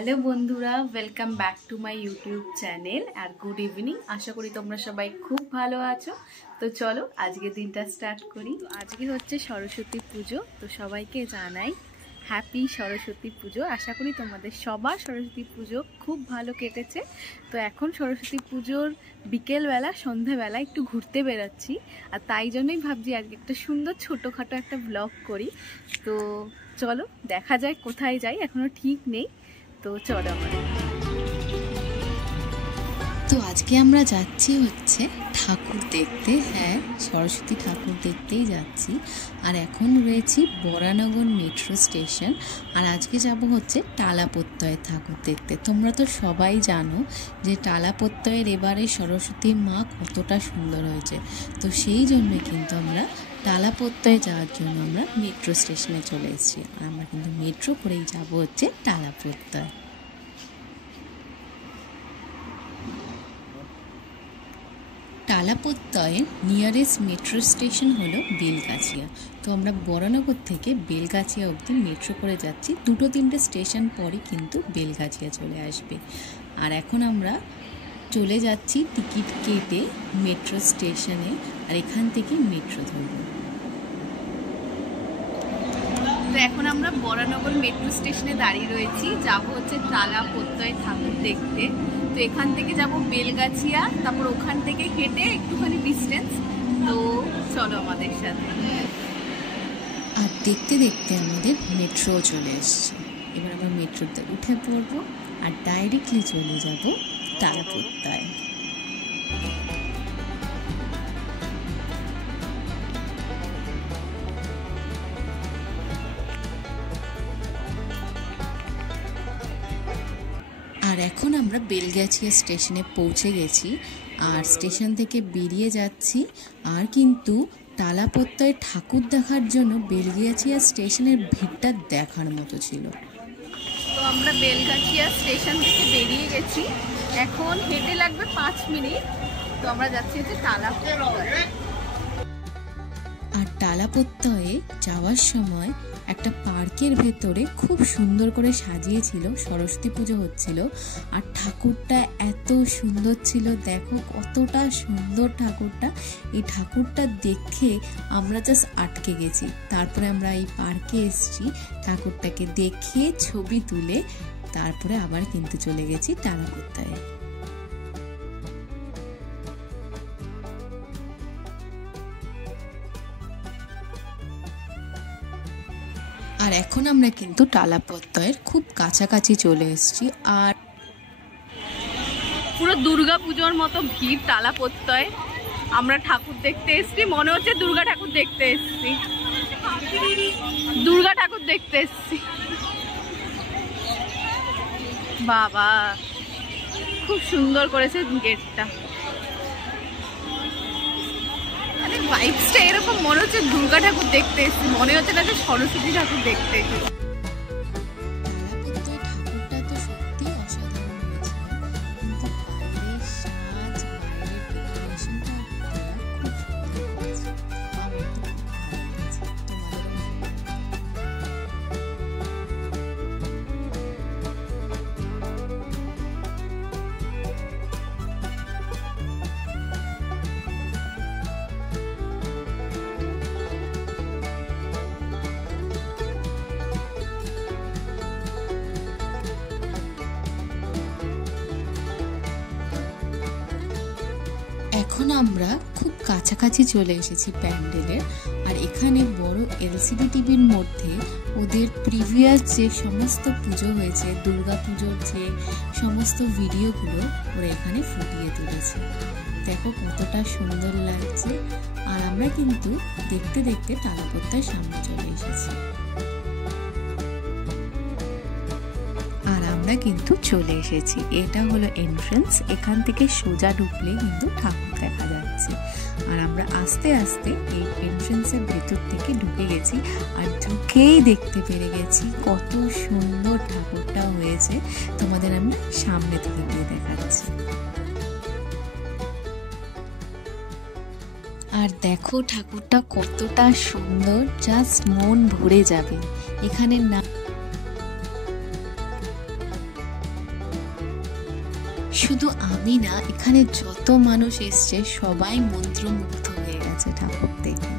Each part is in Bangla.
হ্যালো বন্ধুরা, welcome back to my YouTube channel আর গুড ইভিনিং। আশা করি তোমরা সবাই খুব ভালো আছো। তো চলো আজকে দিনটা স্টার্ট করি। আজকে হচ্ছে সরস্বতী পুজো, তো সবাইকে জানাই হ্যাপি সরস্বতী পুজো। আশা করি তোমাদের সবার সরস্বতী পুজো খুব ভালো কেটেছে। তো এখন সরস্বতী পুজোর বিকেলবেলা সন্ধ্যাবেলা একটু ঘুরতে বেরোচ্ছি, আর তাই জন্যই ভাবছি আজকে একটা সুন্দর ছোটোখাটো একটা ব্লগ করি। তো চলো দেখা যায় কোথায় যাই, এখনও ঠিক নেই। তো চলো আমাদের। তো আজকে আমরা যাচ্ছি হচ্ছে ঠাকুর দেখতে। হ্যাঁ, সরস্বতী ঠাকুর দেখতেই যাচ্ছি। আর এখন রয়েছি বরানগর মেট্রো স্টেশন। আর আজকে যাব হচ্ছে টালাপত্তয়ের ঠাকুর দেখতে। তোমরা তো সবাই জানো যে টালাপত্তয়ের এবারে সরস্বতী মা কতটা সুন্দর হয়েছে। তো সেই জন্য কিন্তু আমরা টালাপত্তয়ে যাওয়ার জন্য আমরা মেট্রো স্টেশনে চলে এসেছি। আর আমরা কিন্তু মেট্রো করেই যাব হচ্ছে টালাপত্তয়। টালাপত্তয়ের নিয়ারেস্ট মেট্রো স্টেশন হলো বেলগাছিয়া। তো আমরা বরানগর থেকে বেলগাছিয়া অবধি মেট্রো করে যাচ্ছি। 2-3টে স্টেশন পরই কিন্তু বেলগাছিয়া চলে আসবে। আর এখন আমরা চলে যাচ্ছি টিকিট কেটে মেট্রো স্টেশনে, আর এখান থেকে মেট্রো ধরব। তো এখন আমরা বরানগর মেট্রো স্টেশনে দাঁড়িয়ে রয়েছি, যাব হচ্ছে টালাপত্তয় ঠাকুর দেখতে। তো এখান থেকে যাব বেলগাছিয়া, তারপর ওখান থেকে হেঁটে একটুখানি ডিস্টেন্স। তো চলো আমাদের সাথে। আর দেখতে দেখতে আমাদের মেট্রো চলে এসছে। এবার আমরা মেট্রোতে উঠে পড়বো আর ডাইরেক্টলি চলে যাব টালাপত্তয়। আর এখন আমরা বেলগাছিয়া স্টেশনে পৌঁছে গেছি, আর স্টেশন থেকে বেরিয়ে যাচ্ছি। আর কিন্তু টালাপত্তয় ঠাকুর দেখার জন্য বেলগাছিয়া স্টেশনের ভিড়টা দেখার মতো ছিল। তো আমরা বেলগাছিয়া স্টেশন থেকে বেরিয়ে গেছি, এখন হেঁটে লাগবে 5 মিনিট। তো আমরা যাচ্ছি হচ্ছে টালাপত্তয়। আর টালাপত্তয়ে যাওয়ার সময় একটা পার্কের ভেতরে খুব সুন্দর করে সাজিয়েছিল, সরস্বতী পুজো হচ্ছিল। আর ঠাকুরটা এত সুন্দর ছিল, দেখো কতটা সুন্দর ঠাকুরটা। এই ঠাকুরটা দেখে আমরা জাস্ট আটকে গেছি। তারপরে আমরা এই পার্কে এসেছি, ঠাকুরটাকে দেখে ছবি তুলে তারপরে আবার কিন্তু চলে গেছি টালাপত্তয়ে। আর এখন আমরা কিন্তু টালাপত্তয়ের খুব কাছাকাছি চলে এসেছি। আর পুরো দুর্গা পুজোর মতো ভিড় টালাপত্তয়। আমরা ঠাকুর দেখতে এসেছি, মনে হচ্ছে দুর্গা ঠাকুর দেখতে এসেছি, দুর্গা ঠাকুর দেখতে এসেছি। বাবা খুব সুন্দর করেছে গেটটা, ভাইবসটা এরকম মনে হচ্ছে দুর্গা ঠাকুর দেখতে এসেছি, মনে হচ্ছে না যে সরস্বতী ঠাকুর দেখতে এসেছি। এখন আমরা খুব কাছাকাছি চলে এসেছি প্যান্ডেলের। আর এখানে বড় এলসিডি টিভির মধ্যে ওদের প্রিভিয়াস যে সমস্ত পুজো হয়েছে, দুর্গা পুজোর যে সমস্ত ভিডিওগুলো ওরা এখানে ফুটিয়ে তুলেছে। দেখো কতটা সুন্দর লাগছে। আর আমরা কিন্তু দেখতে দেখতে টালাপত্তয়ের সামনে চলে এসেছি। আর আমরা কিন্তু চলে এসেছি, এটা হলো এন্ট্রান্স। এখান থেকে সোজা ঢুকলে কিন্তু ঠাকুর দেখা যাচ্ছে। আর আমরা আস্তে আস্তে এই এন্ট্রান্সের ভেতর থেকে ঢুকে গেছি। আর ঢুকেই দেখতে পেরে গেছি কত সুন্দর ঠাকুরটা হয়েছে। তোমাদের আমি সামনে থেকে গিয়ে দেখাচ্ছি। আর দেখো ঠাকুরটা কতটা সুন্দর, জাস্ট মন ভরে যাবে। এখানে না শুধু আমি না, এখানে যত মানুষ এসছে সবাই মন্ত্রমুগ্ধ হয়ে গেছে ঠাকুর দেখে।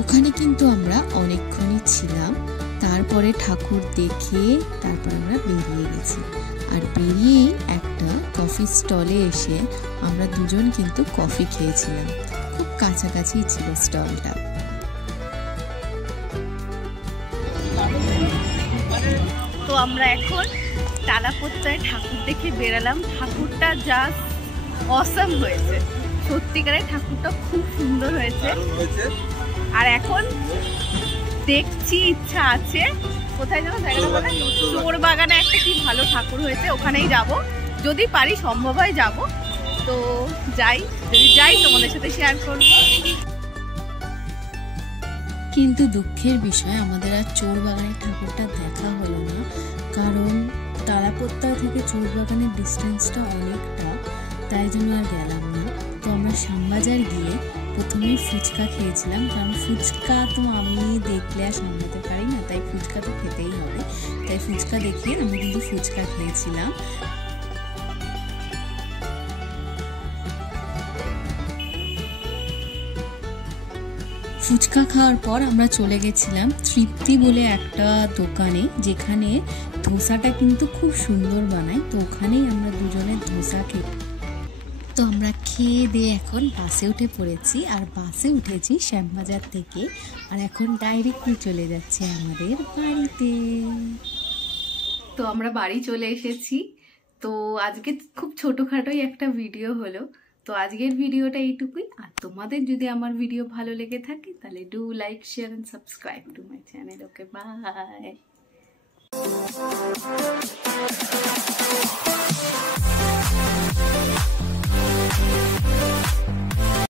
ওখানে কিন্তু আমরা অনেকক্ষণই ছিলাম, তারপরে ঠাকুর দেখে তারপর আমরা বেরিয়ে গেছি। আর বেরিয়েই একটা কফি স্টলে এসে আমরা দুজন কিন্তু কফি খেয়েছিলাম, খুব কাছাকাছি ছিল স্টলটা। তো আমরা এখন তালাপত্তায় ঠাকুর দেখে বেরালাম। ঠাকুরটা জাস্ট অসাম হয়েছে, সত্যিকারের ঠাকুরটা খুব সুন্দর হয়েছে। আর এখন দেখছি, ইচ্ছা আছে, কোথায় যাবো জায়গাটা বলে, চোর বাগানে একটা কি ভালো ঠাকুর হয়েছে, ওখানেই যাব, যদি পারি, সম্ভব হয় যাব। তো যাই, যদি যাই তোমাদের সাথে শেয়ার করব। কিন্তু দুঃখের বিষয় আমাদের আর চোর বাগানের ঠাকুরটা দেখা হলো না, কারণ তারাপত্তা থেকে চোর বাগানের ডিস্টেন্সটা অনেকটা, তাই জন্য আর গেলাম না। তো আমরা শ্যামবাজার গিয়ে প্রথমে ফুচকা খেয়েছিলাম, কারণ ফুচকা তো আমি দেখলে আর সামলাতে পারি না, তাই ফুচকা তো খেতেই হবে। তাই ফুচকা দেখে আমি কিন্তু ফুচকা খেয়েছিলাম। ফুচকা খাওয়ার পর আমরা চলে গেছিলাম তৃপ্তি বলে একটা দোকানে, যেখানে ধোসাটা কিন্তু খুব সুন্দর বানায়। তো ওখানেই আমরা দুজনের ধোসা খেয়ে, তো আমরা খেয়ে দিয়ে এখন বাসে উঠে পড়েছি। আর বাসে উঠেছি শ্যামবাজার থেকে, আর এখন ডাইরেক্টলি চলে যাচ্ছি আমাদের বাড়িতে। তো আমরা বাড়ি চলে এসেছি। তো আজকে খুব ছোটোখাটোই একটা ভিডিও হলো। তো আজকের ভিডিওটা এইটুকুই। আর তোমাদের যদি আমার ভিডিও ভালো লেগে থাকে তাহলে do like, share and subscribe to my channel. Okay, by.